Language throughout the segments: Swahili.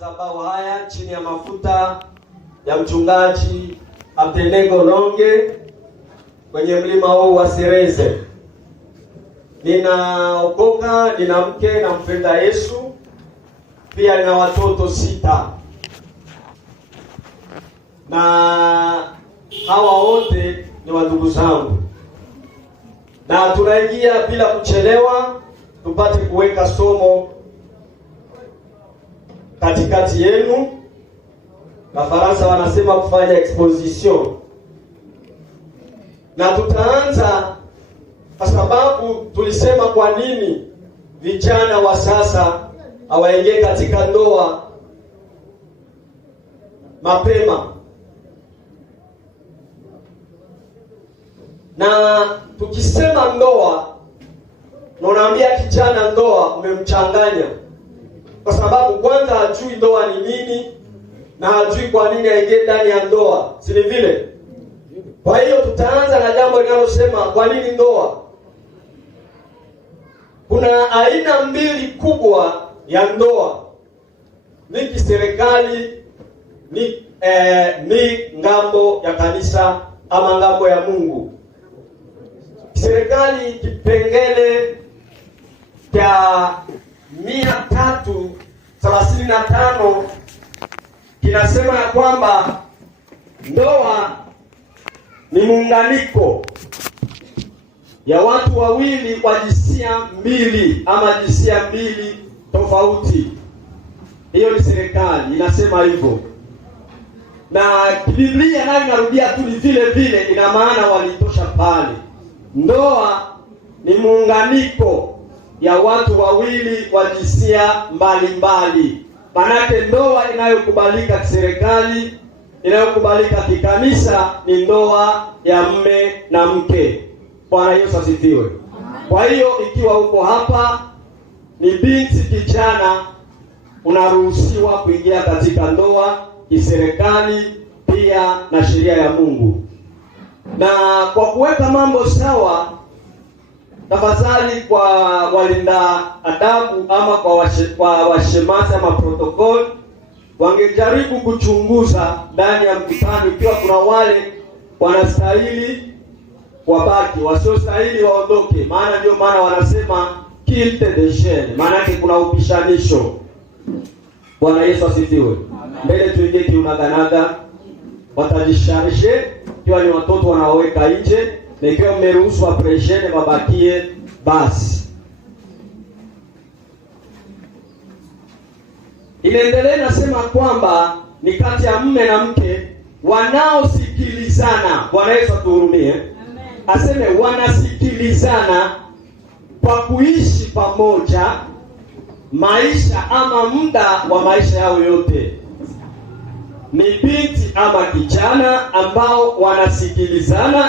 madhabahu haya chini ya mafuta ya mchungaji Abednego Longe kwenye mlima huu wa Sireze. Ninaokoka, nina mke na mpenda Yesu, pia nina watoto 6. Na hawa wote ni wandugu zangu. Na tunaingia bila kuchelewa tupate kuweka somo katikati yenu. Wafaransa wanasema kufanya exposition. Na tutaanza kwa sababu tulisema kwa nini vijana wa sasa hawaingie katika ndoa mapema. Na tukisema ndoa, unaambia kijana ndoa, umemchanganya. Kwa sababu kwanza hajui ndoa ni nini na hajui kwa nini aingie ndani ya ndoa. Si ni vile? Kwa hiyo tutaanza na jambo linalosema kwa nini ndoa. Kuna aina mbili kubwa ya ndoa. Ni kiserikali, ni ngambo ya kanisa ama ngambo ya Mungu. Serikali kipengele cha 335 kinasema ya kwamba ndoa ni muunganiko ya watu wawili kwa jinsia mbili ama jinsia mbili tofauti. Hiyo ni serikali inasema hivyo. Na Biblia nayo inarudia tu vile vile, ina maana walitosha pale. Ndoa ni muunganiko ya watu wawili wa jinsia mbalimbali. Manake ndoa inayokubalika kiserikali, inayokubalika kikanisa ni ndoa ya mme na mke. Bwana Yesu asifiwe. Kwa hiyo ikiwa uko hapa ni binti kijana, unaruhusiwa kuingia katika ndoa kiserikali pia na sheria ya Mungu. Na kwa kuweka mambo sawa, tafadhali kwa walinda adabu ama kwa washemasi ama protocol wangejaribu kuchunguza ndani ya mkutano ikiwa kuna wale wanastahili wabaki, wasiostahili waondoke. Maana ndio maana wanasema kilte de jeune, maana yake kuna upishanisho. Bwana Yesu asifiwe. Mbele tuingie kiunaganaga, watajisharge ikiwa ni watoto wanaoweka nje, na ikiwa mmeruhusu wapreshene wabakie basi. Inaendelea nasema kwamba ni kati ya mume na mke wanaosikilizana. Bwana Yesu atuhurumie. Aseme wanasikilizana kwa kuishi pamoja maisha ama muda wa maisha yao yote. Ni binti ama kijana ambao wanasikilizana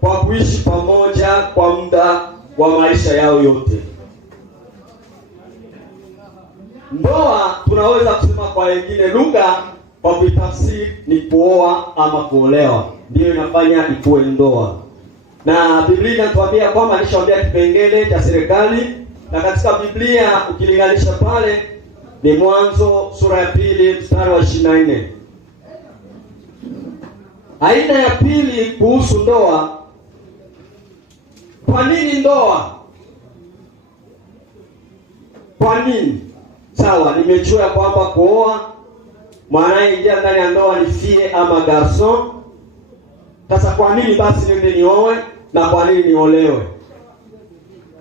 kwa kuishi pamoja kwa muda wa maisha yao yote. Ndoa tunaweza kusema kwa wengine lugha kwa kuitafsiri ni kuoa ama kuolewa. Ndio inafanya ikuwe ndoa. Na Biblia inatuambia kwamba nishaambia kipengele cha serikali, na katika Biblia ukilinganisha pale ni Mwanzo sura ya 2 mstari wa 24. Aina ya pili kuhusu ndoa. Kwa nini ndoa? Kwa nini? Sawa, nimejua kwamba kuoa mwanae ingia ndani ya ndoa ni fie ama garson. Sasa kwa nini basi nende nioe na kwa nini niolewe?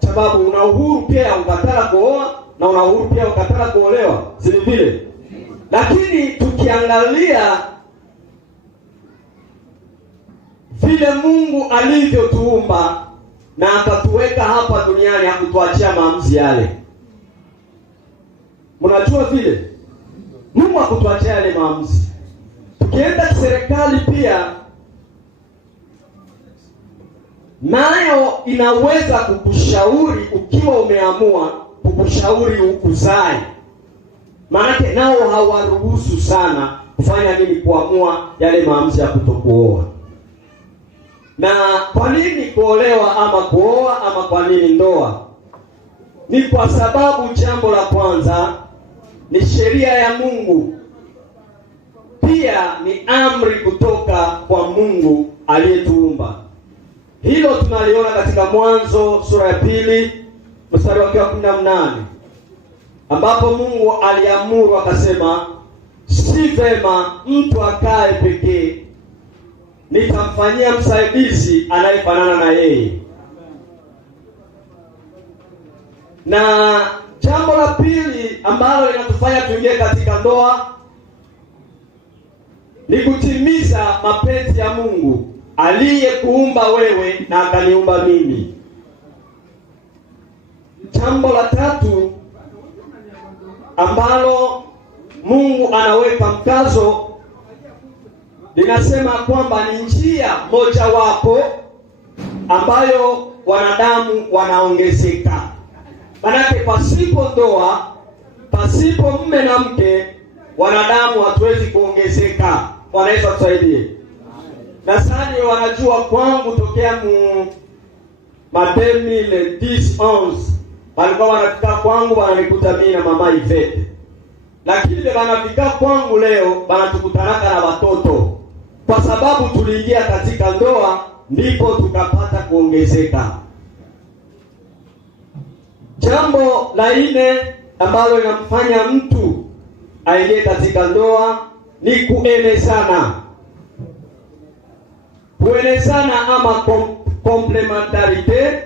Sababu una uhuru pia ukataka kuoa na una uhuru pia ukataka kuolewa, si vile? Lakini tukiangalia vile Mungu alivyotuumba na akatuweka hapa duniani, hakutuachia maamuzi yale. Mnajua vile Mungu hakutuachia yale maamuzi. Tukienda serikali pia nayo inaweza kukushauri ukiwa umeamua kukushauri ukuzae. Maana nao hawaruhusu sana kufanya nini, kuamua yale maamuzi ya kutokuoa. Na kwa nini kuolewa ama kuoa ama kwa nini ndoa? Ni kwa sababu jambo la kwanza ni sheria ya Mungu, pia ni amri kutoka kwa Mungu aliyetuumba. Hilo tunaliona katika Mwanzo sura ya 2 mstari wa 18, ambapo Mungu aliamuru akasema, si vema mtu akae pekee, nitamfanyia msaidizi anayefanana na yeye. Na jambo la pili ambalo linatufanya tuingie katika ndoa ni kutimiza mapenzi ya Mungu aliyekuumba wewe na akaniumba mimi. Jambo la tatu ambalo Mungu anaweka mkazo linasema kwamba ni njia mojawapo ambayo wanadamu wanaongezeka. Manake pasipo ndoa, pasipo mume na mke, wanadamu hatuwezi kuongezeka. Bwana Yesu atusaidie. Na sasa wanajua kwangu tokea mademi le 10-11 walikuwa wanafika kwangu wananikuta mimi na mama Ivete. Lakini wanafika kwangu leo wanatukutanaka na watoto. Kwa sababu tuliingia katika ndoa ndipo tukapata kuongezeka. Jambo la 4 ambalo linamfanya mtu aingie katika ndoa ni kuenezana. Kuenezana ama complementarite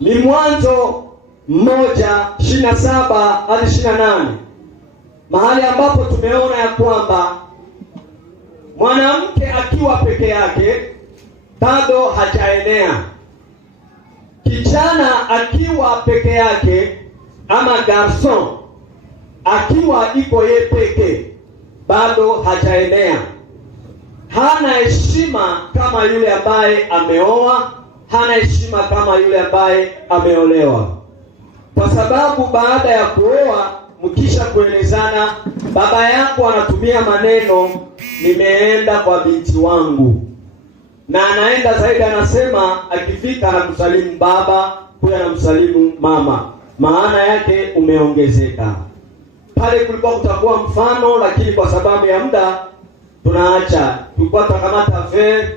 ni Mwanzo 1:27 hadi 28, mahali ambapo tumeona ya kwamba mwanamke akiwa peke yake bado hajaenea. Kijana akiwa peke yake ama garson akiwa iko yeye peke bado hajaenea. Hana heshima kama yule ambaye ameoa, hana heshima kama yule ambaye ameolewa. Kwa sababu baada ya kuoa, mkisha kuelezana, baba yako anatumia maneno, nimeenda kwa binti wangu. Na anaenda zaidi, anasema akifika anakusalimu baba, huyo anamsalimu mama. Maana yake umeongezeka. Pale kulikuwa kutakuwa mfano, lakini kwa sababu ya muda tunaacha. Tulikuwa tunakamata ve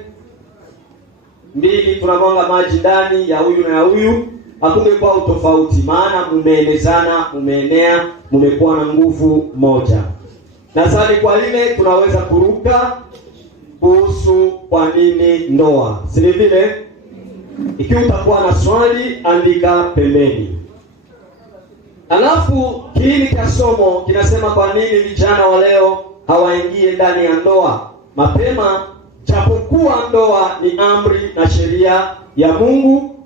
mbili, tunamwanga maji ndani ya huyu na ya huyu, hakungekuwa utofauti, maana mumeelezana, mumeenea, mumekuwa na nguvu moja. Na sasa kwa ile tunaweza kuruka kuhusu kwa nini ndoa, si vile? Ikiwa utakuwa na swali andika pembeni. Alafu kiini cha somo kinasema kwa nini vijana wa leo hawaingie ndani ya ndoa mapema, japokuwa ndoa ni amri na sheria ya Mungu,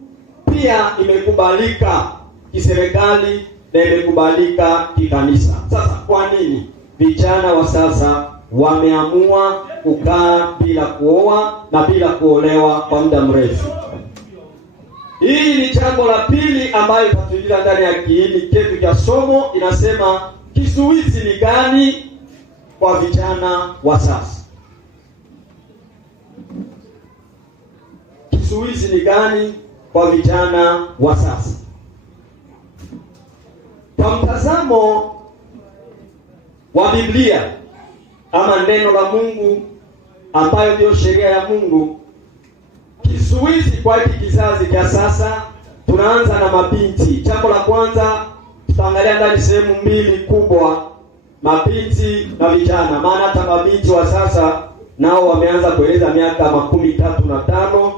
pia imekubalika kiserikali na imekubalika kikanisa. Sasa kwa nini vijana wa sasa wameamua kukaa bila kuoa na bila kuolewa kwa muda mrefu? Hii ni jambo la pili ambayo tatuingiza ndani ya kiini chetu cha somo. Inasema kizuizi ni gani kwa vijana wa sasa? Kizuizi ni gani kwa vijana wa sasa? Kwa mtazamo wa Biblia ama neno la Mungu ambayo ndio sheria ya Mungu, kizuizi kwa hiki kizazi cha sasa, tunaanza na mabinti. Jambo la kwanza tutaangalia ndani sehemu mbili kubwa, mabinti na vijana. Maana hata mabinti wa sasa nao wameanza kueleza miaka 35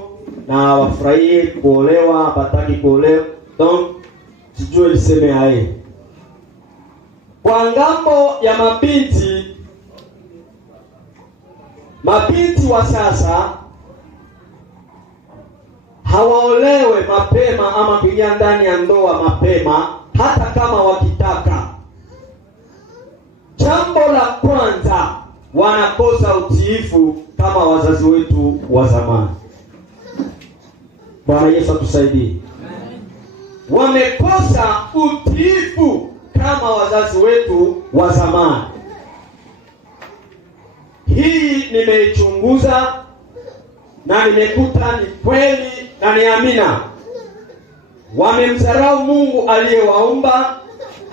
na wafurahie kuolewa, bataki kuolewa. Donc sijue niseme hae. Kwa ngambo ya mabinti wa sasa hawaolewe mapema ama kuingia ndani ya ndoa mapema, hata kama wakitaka. Jambo la kwanza, wanakosa utiifu kama wazazi wetu wa zamani. Bwana Yesu atusaidie. Wamekosa utiifu kama wazazi wetu wa zamani. Hii nimeichunguza na nimekuta ni kweli na ni amina. Wamemdharau Mungu aliyewaumba,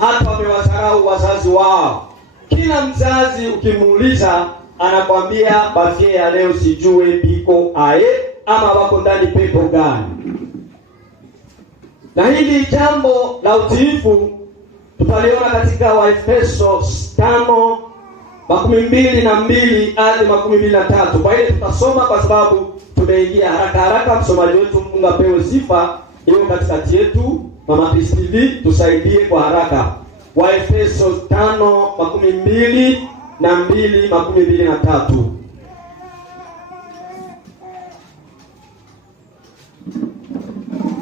hata wamewadharau wazazi wao. Kila mzazi ukimuuliza anakwambia bafie ya leo sijue biko ae ama wako ndani pepo gani. Na hili jambo la utiifu tutaliona katika Waefeso 5:22 hadi 23. Kwa hiyo tutasoma kwa sababu tumeingia haraka. Msomaji wetu Mungu apewe sifa, hiyo katikati yetu Mama Kristi tusaidie kwa haraka. Waefeso 5:22 na 2:23.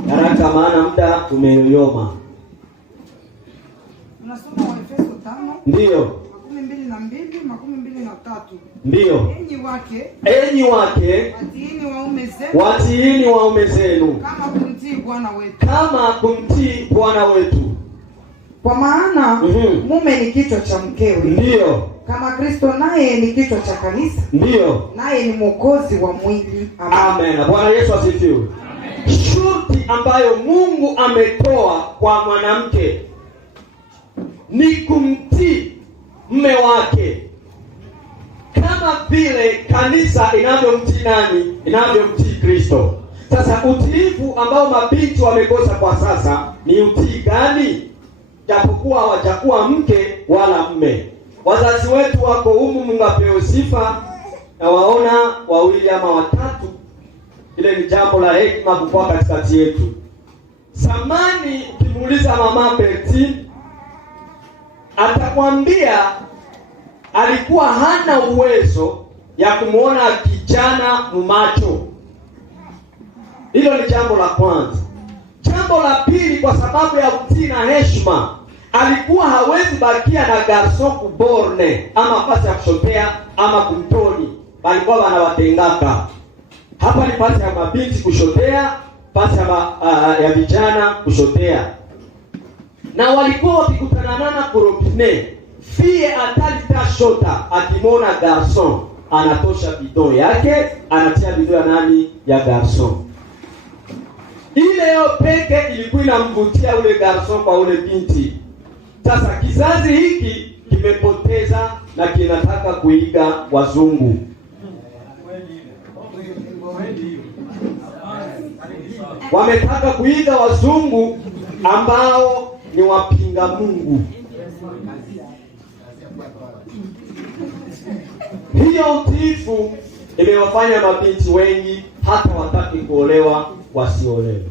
Haraka maana muda umeyoyoma. Unasoma Waefeso 5. Ndio. 22 na 23. Ndio. Enyi wake watiini waume zenu kama kumtii Bwana wetu. Kwa maana mume ni kichwa cha mkewe. Ndio. Kama Kristo naye ni kichwa cha kanisa. Ndio. Naye ni mwokozi wa mwili. Amen. Bwana Yesu asifiwe. Shuti ambayo Mungu ametoa kwa mwanamke ni kumtii mume wake, kama vile kanisa inavyomtii nani? Inavyomtii Kristo. Sasa utiifu ambao mabinti wamekosa kwa sasa ni utii gani? Japokuwa hawajakuwa mke wala mme. Wazazi wetu wako humu, Mungu apewe sifa, na waona wawili ama watatu. Ile ni jambo la hekima kukua katikati yetu. Zamani ukimuuliza mama Berti atakwambia alikuwa hana uwezo ya kumuona kijana mumacho. Hilo ni jambo la kwanza. Jambo la pili, kwa sababu ya utii na heshima, alikuwa hawezi bakia na garson kuborne ama pasi ya kushotea ama kumtoni, walikuwa wanawatengaka. Hapa ni pasi ya mabinti kushotea, pasi ya vijana kushotea. Na walikuwa wakikutanana kurobine, fie atalita shota, akimona garson anatosha bidon yake, anatia bidon ya nani? Ya garson. Ile yo peke ilikuwa inamvutia ule garson kwa ule binti. Sasa kizazi hiki kimepoteza na kinataka kuiga wazungu. Wametaka kuiga wazungu ambao ni wapinga Mungu. Hiyo utiifu imewafanya mabinti wengi hata wataki kuolewa wasiolewe.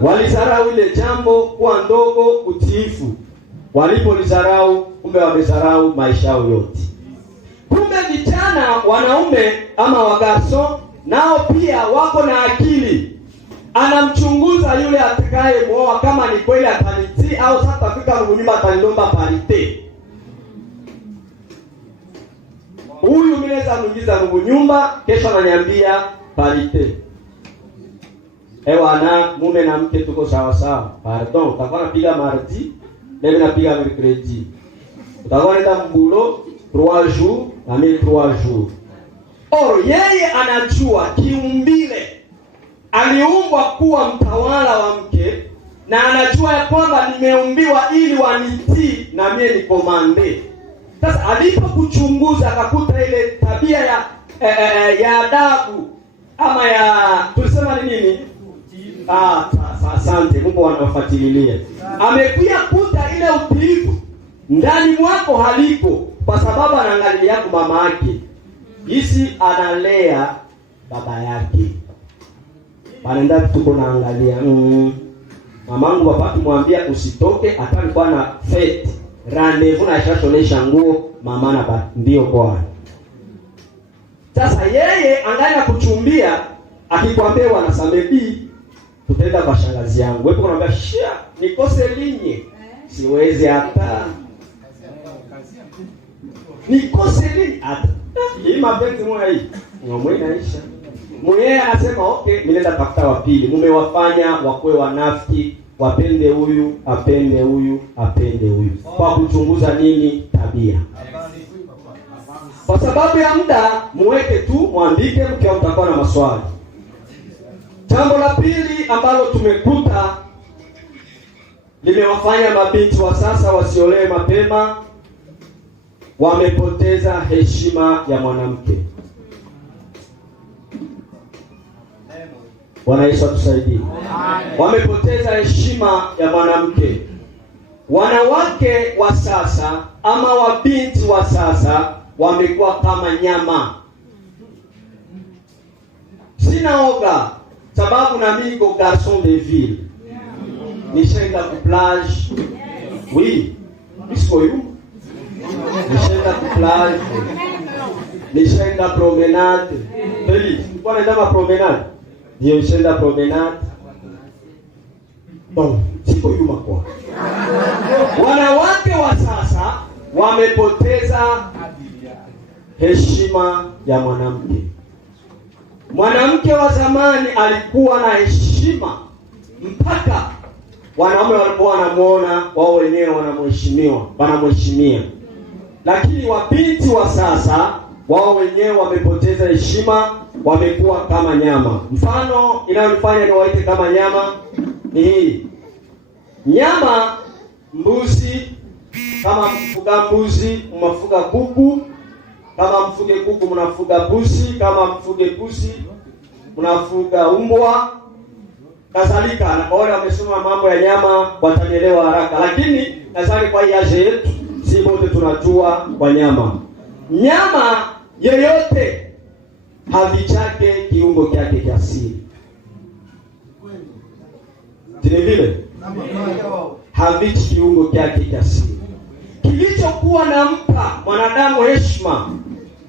Walizarau ile jambo kwa ndogo, utiifu. Walipolizarau, kumbe wamezarau maisha yao yote. Kumbe vijana wanaume ama wagarso nao pia wako na akili. Anamchunguza yule atakaye muoa kama ni kweli atanitii au sasa afika nyumba atanilomba parite. Huyu mimi naweza muingiza nyumba, kesho ananiambia parite. Ewana, mume na mke tuko sawa sawa. Pardon, utakuwa napiga mardi, mimi napiga mercredi. Utakuwa nenda mbulo 3 jours, na mimi 3 jours. Yeye anajua kiumbile aliumbwa kuwa mtawala wa mke, na anajua ya kwamba nimeumbiwa ili wanitii na mimi nikomande. Sasa alipokuchunguza akakuta ile tabia ya adabu ama ya tulisema ni nini? Asante, Mungu anafuatilia. Amekuja kuta ile utiifu ndani mwako halipo, kwa sababu anaangalia yako mama yake. Hisi analea baba yake. Wanaenda tuko naangalia. Mamangu wapati mwambia usitoke, hata alikuwa na fete. Rendezvous na shashonesha nguo mama na ndio kwa. Sasa yeye angalia kuchumbia, akikwambia wanasamebi tutaenda kwa shangazi yangu. Wewe unamwambia shia nikose linye. Siwezi hata. Nikose linye hata. Hii mapenzi moja hii. Ngomwe inaisha. Mwenye anasema okay, mimi nenda tafuta wa pili. Mumewafanya wakoe wanafiki, wapende huyu, apende huyu, apende huyu. Kwa kuchunguza nini? Tabia. Kwa sababu ya muda, muweke tu, muandike mkiwa mtakuwa na maswali. Jambo la pili ambalo tumekuta limewafanya mabinti wa sasa wasiolewe mapema, wamepoteza heshima ya mwanamke. Bwana Yesu atusaidie. Wamepoteza heshima ya mwanamke. Wanawake wa sasa ama wabinti wa sasa wamekuwa kama nyama. Sina oga sababu na mimi garçon de ville. Nishaenda ku plage. Oui. Iskoyu. Nishaenda ku plage. Nishaenda promenade. Feli, kwa nenda ma promenade. Ndio nishaenda promenade. Bon, siko yuma kwa. Wanawake wa sasa wamepoteza heshima ya mwanamke. Mwanamke wa zamani alikuwa na heshima mpaka wanaume walikuwa wanamuona wao wenyewe wanamheshimia. Lakini wabinti wa sasa wao wenyewe wamepoteza heshima, wamekuwa kama nyama. Mfano inayonifanya niwaite kama nyama ni hii. Nyama, mbuzi, kama mfuga mbuzi, mnafuga kuku. Kama mfuge kuku, mnafuga pusi. Kama mfuge pusi, mnafuga umbwa. Kadhalika, na kwa wale wamesoma mambo ya nyama watanielewa haraka. Lakini nadhani kwa yaje yetu si wote tunajua wanyama. Nyama yeyote havichake kiungo kyake cha siri. Tini vile havichi kiungo kyake cha siri. Kilichokuwa nampa mwanadamu heshima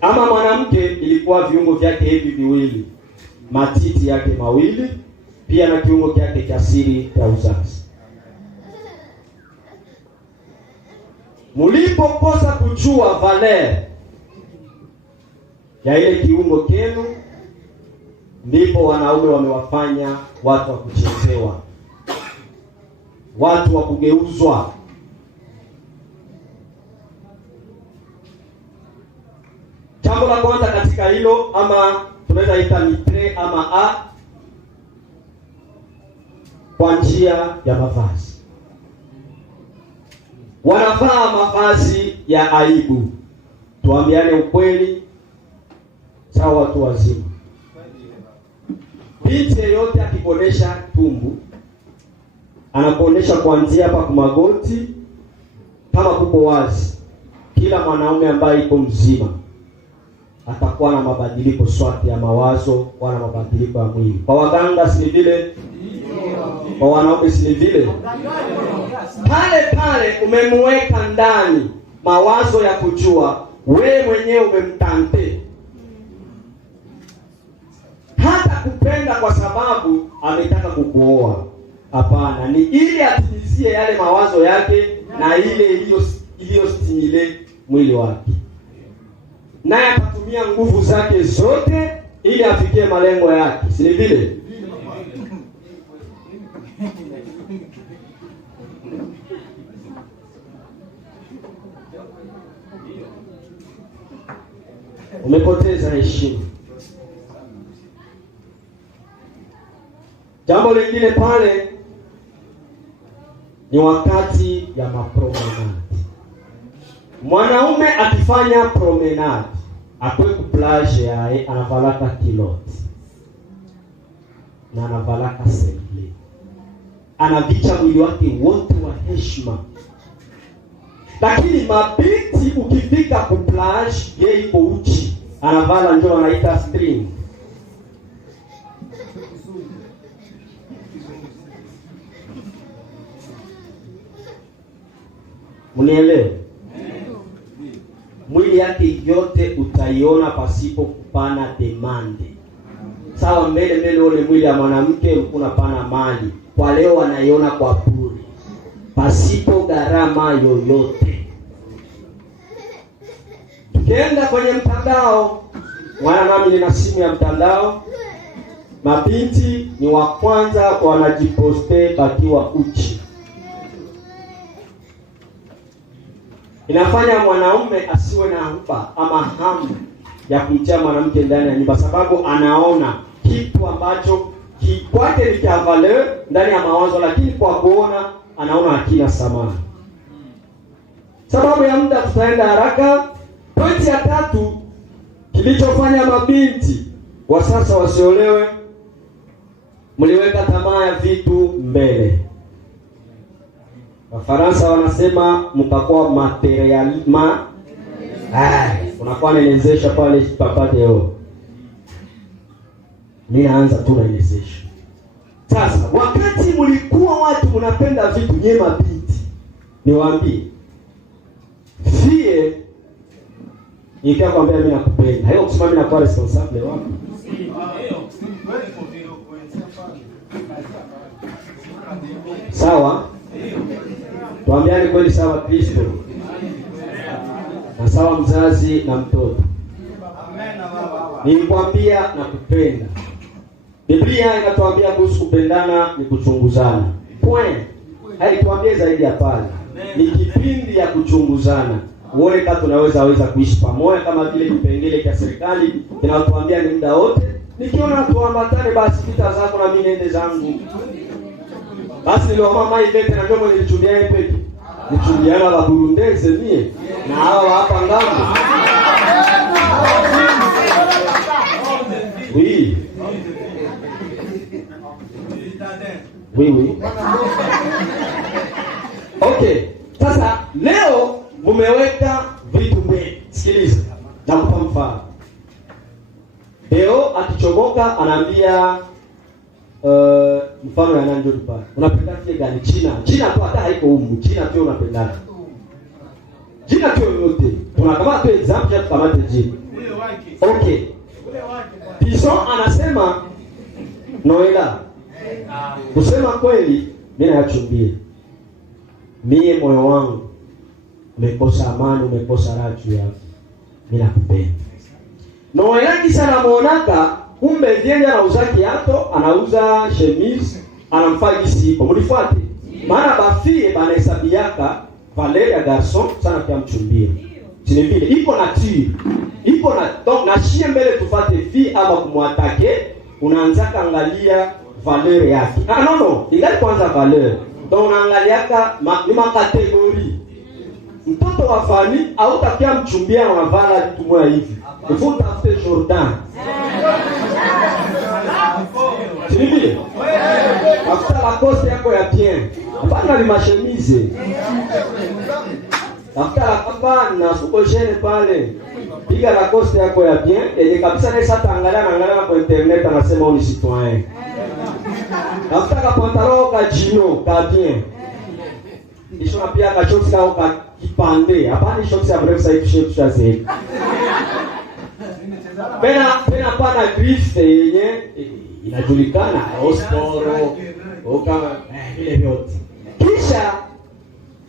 ama mwanamke ilikuwa viungo vyake hivi viwili, matiti yake mawili, pia na kiungo kyake cha siri cha uzazi. Mulipokosa kujua valeur ya ile kiungo kenu, ndipo wanaume wamewafanya watu wa kuchezewa, watu wa kugeuzwa. Jambo la kwanza katika hilo, ama tunaweza ita ni tre ama a, kwa njia ya mavazi. Wanavaa mavazi ya aibu. Tuambiane ukweli, sawa watu wazima. Binti yeyote akikuonesha tumbu, anakuonesha kuanzia hapa kwa magoti kama kuko wazi. Kila mwanaume ambaye yuko mzima atakuwa na mabadiliko swati ya mawazo, wala mabadiliko ya mwili. Kwa waganga si vile, kwa wanaume si vile. Pale umemweka ndani mawazo ya kujua wewe mwenyewe umemtante. Hata kupenda kwa sababu ametaka kukuoa. Hapana, ni ili atimizie yale mawazo yake na ile iliyostimule mwili wake. Naye atatumia nguvu zake zote ili afikie malengo yake. Si vile? Umepoteza heshima. Jambo lingine pale ni wakati ya mapromenade. Mwanaume akifanya promenade, akwe ku plage yae, anavalaka kiloti na anavalaka sengle, anavicha mwili wake wote wa heshima. Lakini mabinti ukifika ku plage, yeye iko uchi, anavala ndio wanaita string. Unielewe? Mwili yake yote utaiona pasipo kupana demande. Sawa, mbele ule mwili ya mwanamke unapana mali. Kwa leo wanaiona kwa bure, pasipo gharama yoyote. Tukienda kwenye mtandao, nami nina simu ya mtandao, mabinti ni wa kwanza wanajiposte bakiwa uchi. Inafanya mwanaume asiwe na huba ama hamu ya kumtia mwanamke ndani ya nyumba, sababu anaona kitu ambacho kwake ni cha valeur ndani ya mawazo, lakini kwa kuona anaona hakina samani. Sababu ya muda tutaenda haraka. Pointi ya 3, kilichofanya mabinti wa sasa wasiolewe, mliweka tamaa ya vitu mbele. Wafaransa wanasema mtakuwa materialima. Unakuwa naelezesha pale papate yo. Mimi naanza tu naelezesha. Sasa wakati mlikuwa watu mnapenda vitu nyema binti, niwaambie fie nikakwambia mimi nakupenda. Hayo kusema mimi nakuwa responsible wako. Sawa? Tuambiane kweli sawa Kristo. Na sawa mzazi na mtoto. Nilikwambia nakupenda. Biblia inatuambia kuhusu kupendana ni kuchunguzana. Point. Haituambie zaidi ya pale. Ni kipindi ya kuchunguzana. Uone kama tunaweza kuishi pamoja kama vile kipengele cha serikali kinatuambia ni muda wote. Nikiona tuambatane basi pita zako na mimi nende zangu. Basi ndio mama ilete na ndio mwenye nilichumbia peke. Nichumbiana la Burundese mie na hao hapa ngambo. Oui. Oui. Okay. Sasa leo mumeweka vitu mbele. Sikiliza. Nakupa mfano. Leo akichomoka anaambia mfano ya nani pale. Unapenda kile gani? China tu hata haiko humu. China tu unapenda. China tu yote. Tunakamata tu example ya tukamate jina. Okay. Pison anasema Noela. Kusema kweli mimi nachumbia. Mie moyo wangu umekosa amani, umekosa raha juu yako. Mimi nakupenda. Noela kisa namuonaka kumbe ndiye anauza kiato, anauza chemise, anamfaa gisi ipo. Mlifuate. Maana bafie banahesabiaka valeur ya garçon sana pia mchumbia. Sine vile iko na tire. Iko na donc na shie mbele tufate fille ama kumwatake, unaanza kaangalia valeur yake. No, ingali kwanza valeur. Donc unaangaliaka ni makategori. Mtoto wa fani au takia mchumbia anavala vitu moja hivi. Ifo tafute Jordan. Sini vile? Tafuta Lacoste yako ya bien. Hapana ni mashemize. Tafuta hapana suko jene pale. Piga Lacoste yako ya bien. Yenye kabisa nesa taangalia kwa internet anasema ni citoyen. Tafuta ka pantalon ka jino ka bien. Nisho na pia ka shorts ka kipande. Hapana shorts ya mrefu sasa shorts ya zee. Pena pana grifte yenye inajulikana Osporo kama vile vyote. Kisha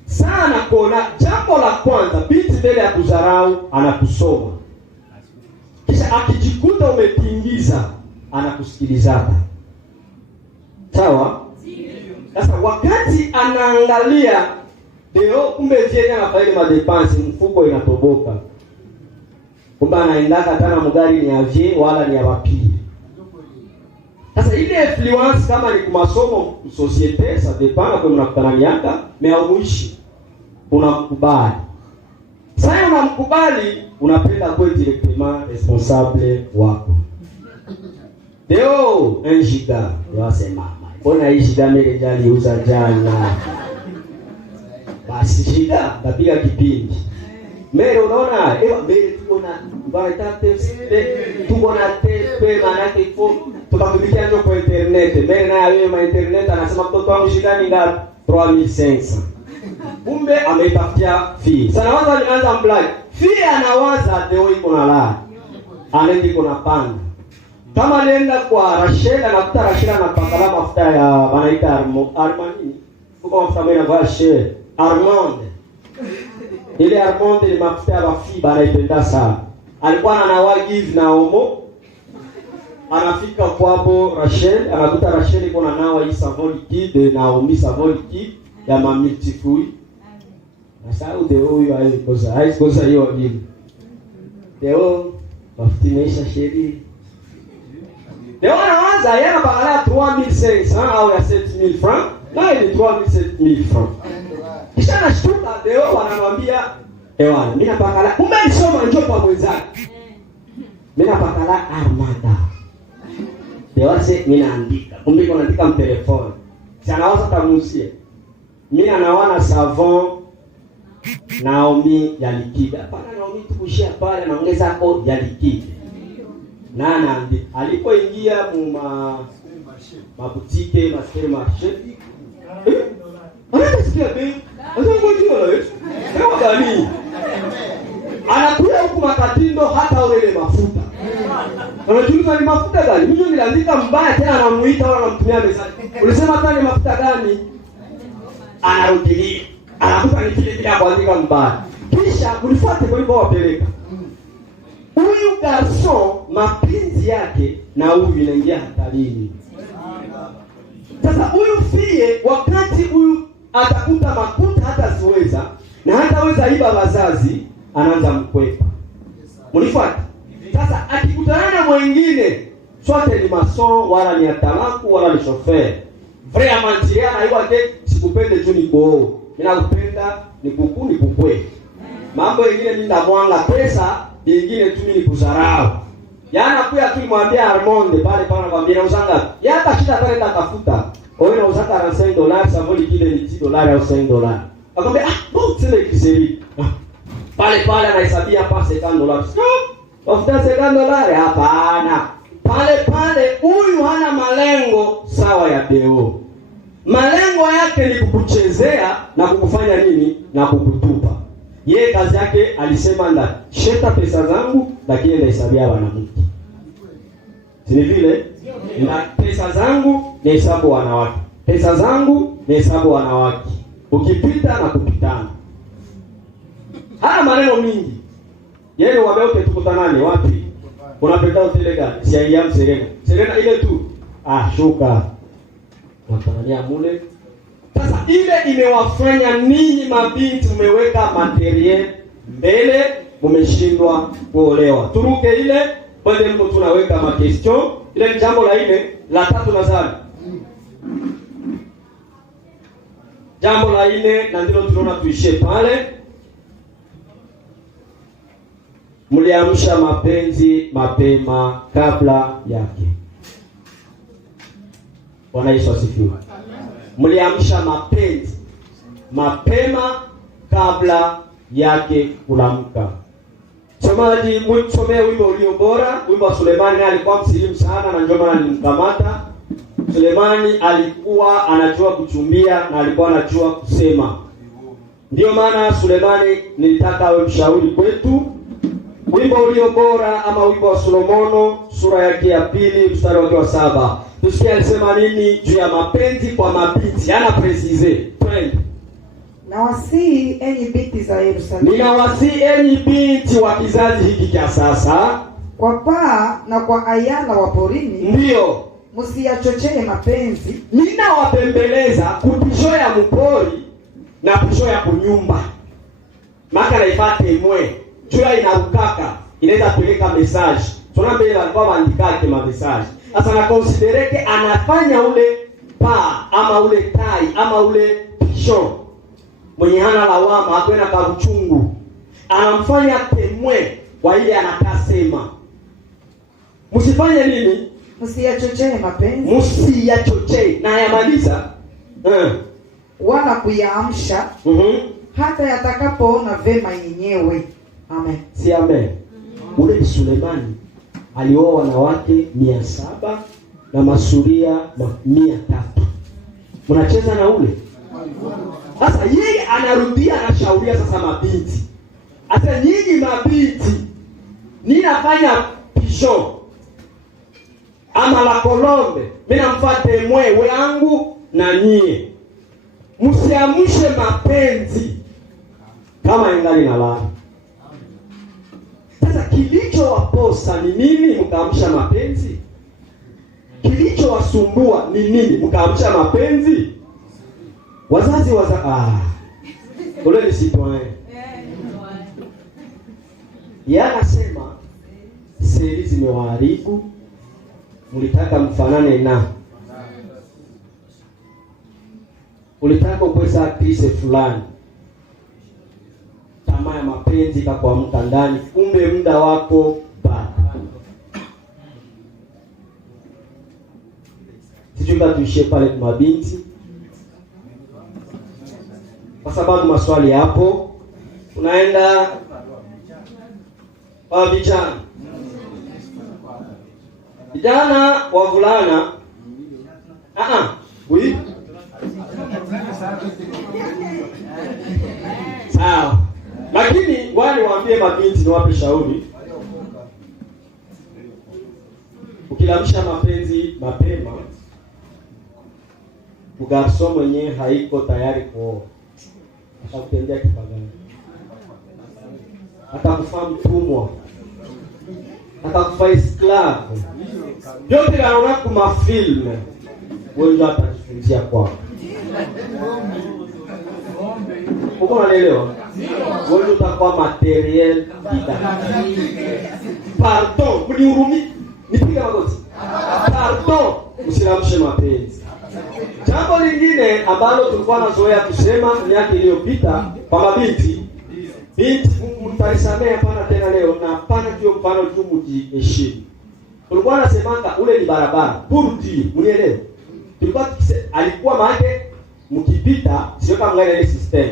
sana kona jambo la kwanza binti mbele ya kudharau anakusoma. Kisha akijikuta umetingiza anakusikilizana. Sawa? Sasa wakati anaangalia leo kumbe yeye anafanya madepense mfuko inatoboka. Kumbe anaendaka tena mgari ni avie wala ni ya wapili. Sasa ile influence kama ni kumasomo societe ça dépend kwa mnakutana miaka mais hauishi. Unamkubali. Sasa unamkubali unapenda kwa directement responsable wako. Leo 1 giga wasema mama. Mbona hii giga mimi jaliuza jana? Basi giga tapiga kipindi. Mere unaona ewa mere tuko na tepe maana yake iko tukakubikia ndio kwa internet. Mere na yeye ma internet anasema mtoto wangu shikani ngapi? 3500. Kumbe ametafutia fee. Sana waza alianza mblack. Fee anawaza leo iko na la. Anaenda iko na panda. Kama alienda kwa Rachel anakuta Rachel anapaka mafuta ya wanaita Armani. Kwa mafuta mena kwa Rachel Armand. Ile Armand ni mafuta ya bafi banaipenda sana. Alikuwa anawagive na omo. Anafika kwapo Rachel, anakuta Rachel iko na nawa hii savon liquide na Naomi savon liquide ya mamiltifruit. Sasa udeo huyo haikosa hiyo bibi. Deo bafutimesha sheri. Deo anaanza yana bagala 3500 au ya 7000 francs. naye ni 3,000 francs. Kisha nashtuka leo wanamwambia ewana, mimi napakala. Kumbe nisoma njoo kwa mwenzake. Mimi napakala Armada. Leo sasa ninaandika. Kumbe niko naandika mtelefoni. Si anawaza tamusia. Mimi anawana savon Naomi ya likida. Hapana, Naomi tukushia pale anaongeza code ya likida. Na anaandika. Alipoingia mabutike, maskere marché. Anasikia bei. Gani? Anakuja huku Makatindo hata ule mafuta. Anajiuliza ni mafuta gani? Mimi niliandika mbaya tena anamuita wala anamtumia message. Ulisema hata ni mafuta gani? Anarudilia. Anakuta ni kile kile kuandika mbaya. Kisha kulifuata kwa hivyo wapeleka. Huyu garson mapenzi yake na huyu inaingia hatarini. Sasa huyu fie wakati huyu atakuta makuta hata siweza na hataweza iba wazazi, anaanza mkwepa. Mnifuata? Sasa akikutana na mwingine, sote ni mason wala ni atalaku wala ni chauffeur. Vraiment ntiana hiyo ake sikupende tu niko. Mimi nakupenda nikukwe. Mambo mengine mimi ndamwanga pesa, nyingine tu mimi nikuzarau. Yana kuya tu nimwambia Armande pale anakuambia nauzanga. Yata shida pale tafuta. Wewe unauzaka $5, savoli kile ni $10 au $5. Akamwambia mbona tena kizeri? Pale anahesabia hapa $50. Wafuta $50 hapana. Pale huyu hana malengo sawa ya deo. Malengo yake ni kukuchezea na kukufanya nini? Na kukutupa. Yeye kazi yake alisema sheta pesa zangu lakini ndahesabia wanawake. Si vile? Na pesa zangu ni hesabu wanawake. Pesa zangu ni hesabu wanawake. Ukipita na kupitana. Hana maneno mingi. Yeye wameote tukutanane wapi? Unapenda hoteli gani? Si aiam Serena ile tu. Shuka. Watanania mule. Sasa ile imewafanya ninyi mabinti mmeweka materiel mbele, mmeshindwa kuolewa. Turuke ile pale mko tunaweka ma question. Ile ni jambo la 4, la 3 nadhani. Jambo la 4 na ndilo tunaona tuishie pale. Mliamsha mapenzi mapema kabla yake. Bwana Yesu asifiwe. Mliamsha mapenzi mapema kabla yake kulamka. Somaji msomea wimbo ulio bora, wimbo wa Sulemani. Alikuwa msilimu sana na ndio maana nilimkamata. Sulemani alikuwa anajua kuchumbia na alikuwa anajua kusema. Ndio maana Sulemani nilitaka awe mshauri kwetu. Wimbo ulio bora ama wimbo wa Solomono sura yake ya 2 mstari wake wa 7. Tusikie alisema nini juu ya mapenzi kwa mabinti. Ana precise. Twende. Nawasihi enyi binti za Yerusalemu. Ninawasihi enyi binti wa kizazi hiki cha sasa. Kwa paa na kwa ayala wa porini. Ndio. Msiyachochee mapenzi. Ninawapembeleza kupisho ya mpori na pisho ya kunyumba. Maka naipate imwe. Jua inarukaka. Inaenda peleka message. Tuna mbele alikuwa maandikake ma message. Sasa na considereke anafanya ule paa ama ule tai ama ule pisho. Mwenye hana lawama hakwenda kwa uchungu. Anamfanya temwe kwa ile anakasema. Msifanye nini? Msiyachochee mapenzi. Msiyachochee. Na yamaliza. Wala kuyaamsha. Hata yatakapoona vema yenyewe. Amen. Si amen. Ule Sulemani alioa wanawake 700 na masuria 300. Mnacheza na ule? Sasa yeye anarudia anashauria sasa mabinti. Sasa nyinyi mabinti ninafanya pisho ama la kolombe, mimi namfuate mwewe wangu na nyie. Msiamshe mapenzi kama ingali na la. Sasa kilichowaposa ni nini mkaamsha mapenzi? Kilichowasumbua ni nini mkaamsha mapenzi? Wazazi ule ni citoyen. Yanasema siri zimewaharibu, mlitaka mfanane na. ulitaka upesa actrice fulani, tamaa ya mapenzi ikakuamka ndani, kumbe muda wako bado. Sijui kama tuishie pale kwa mabinti, kwa sababu maswali hapo. Unaenda kwa vijana, vijana wavulana, oui, sawa. Lakini wale waambie mabinti, ni wape shauri. Ukilamisha mapenzi mapema, ugarso mwenye haiko tayari kuoa, atakutendea kipagani, atakufaa mtumwa, atakufaa esclave. Yote yanaona kuma filme, wewe ndio atajifunzia kwako. Uko unaelewa? Wewe utakuwa materiel didactique. Pardon, kunihurumi, nipige magoti. Pardon, usilamshe mapenzi. Jambo lingine ambalo tulikuwa nazoea kusema miaka iliyopita kwa mabinti, binti mtanisamea hapana tena leo, na hapana ndio mfano tu mjiheshimu. Tulikuwa nasemanga ule ni barabara, purdi, mnielewe. Tulikuwa alikuwa maana mkipita sio kama ngale ile system.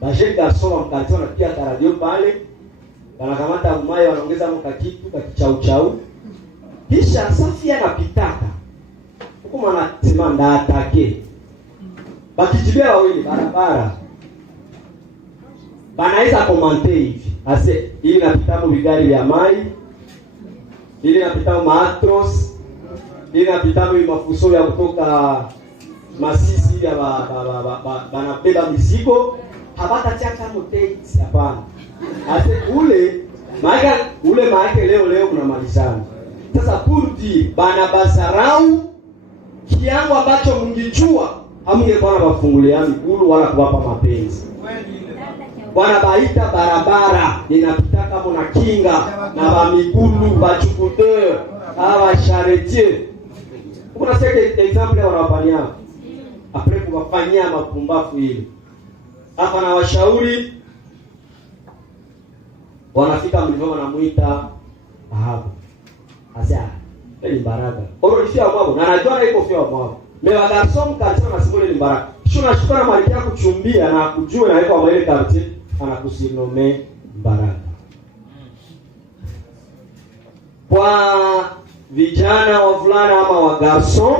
Bajeni gasoma mkanzo na pia radio pale. Wanakamata umaye wanaongeza mkakitu kakichau chau. Kisha safi anapitaka. Huko mwana sema ndaatake. Bakijibia wawili barabara. Banaweza komante hivi. Ase ili napita vigari vya mai. Ili napita maatros. Ili napita mafuso ya kutoka Masisi ya banabeba mizigo, habata chaka motei hapana. Ase ule maake leo mnamalizana. Sasa kurdi banabasarau kiango ambacho mngijua hamngekuwa na wafungulia miguu wala kuwapa mapenzi. Bwana baita barabara inapita kama na kinga na ba migulu bachukuteur hawa charretier. Kuna seke example wanawafanyia apre kuwafanyia mapumbafu hili. Hapa na washauri wanafika mlivyo wanamuita Ahabu. Asia, ni baraka. Oro lifia mwabo, na anajua na iko fia mwabo. Mewa garson katika na simbole ni baraka. Kisho nashukura maliki ya kuchumbia na kujue na iko wa ile karti anakusinome baraka. Kwa vijana wavulana ama wa garson,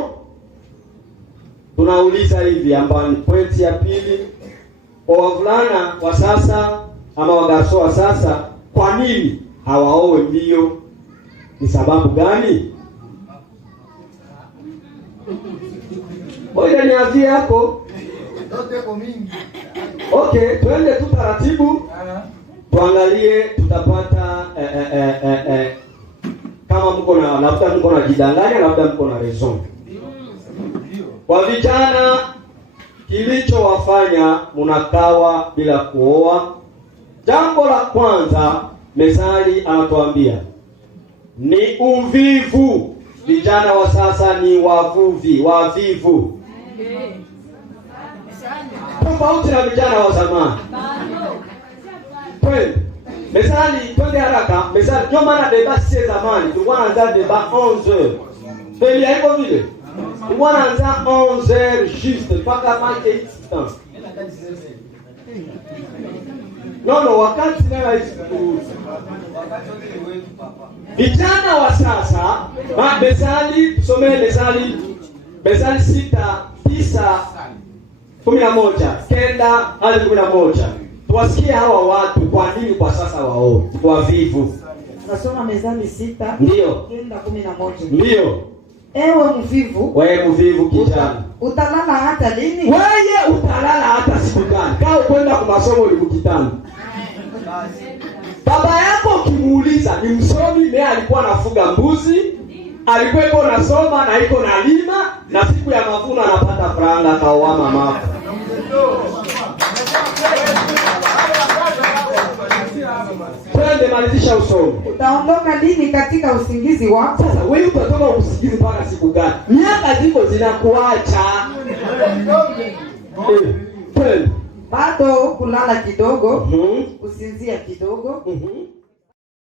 tunauliza hivi ambayo ni pointi ya pili. Kwa wavulana wa sasa ama wa garson wa sasa, kwa nini hawaowe mbio? Ni sababu gani? Oile ni azi yako. Okay, tuende tu taratibu. Tuangalie tutapata kama mko na labda mko na jidanganya, labda mko na raison. Kwa vijana kilichowafanya mnakawa bila kuoa, jambo la kwanza Methali anatuambia ni uvivu. Vijana wa sasa ni wavivu. Tofauti na vijana wa zamani. Methali, twende haraka. Methali, ndio maana deba si zamani. Tulikuwa tunaanza deba 11h. Peli haiko vile. Tulikuwa tunaanza 11h juste mpaka make instant. No, wakati nela hizi. Vijana wa sasa, Methali, tusomee Methali 6:9 11 9 hadi 11. Tuwasikie hawa watu kwa nini kwa sasa wao wavivu. Nasoma Methali 6 ndio 9:11. Ndio. Ewe mvivu kijana, utalala hata lini? Wewe utalala hata siku gani? Kama kwenda kwa masomo ulikutana. Baba yako ukimuuliza ni msomi, naye alikuwa anafuga mbuzi, alikuwa iko nasoma na iko na lima, na siku ya mavuno anapata franga kaoa mama. Twende malizisha usomi. Utaondoka lini katika usingizi wako? Sasa wewe utatoka usingizi mpaka siku gani? Miaka ziko zinakuacha. Kweli. Bado kulala kidogo, Mhm. kusinzia kidogo, Mhm.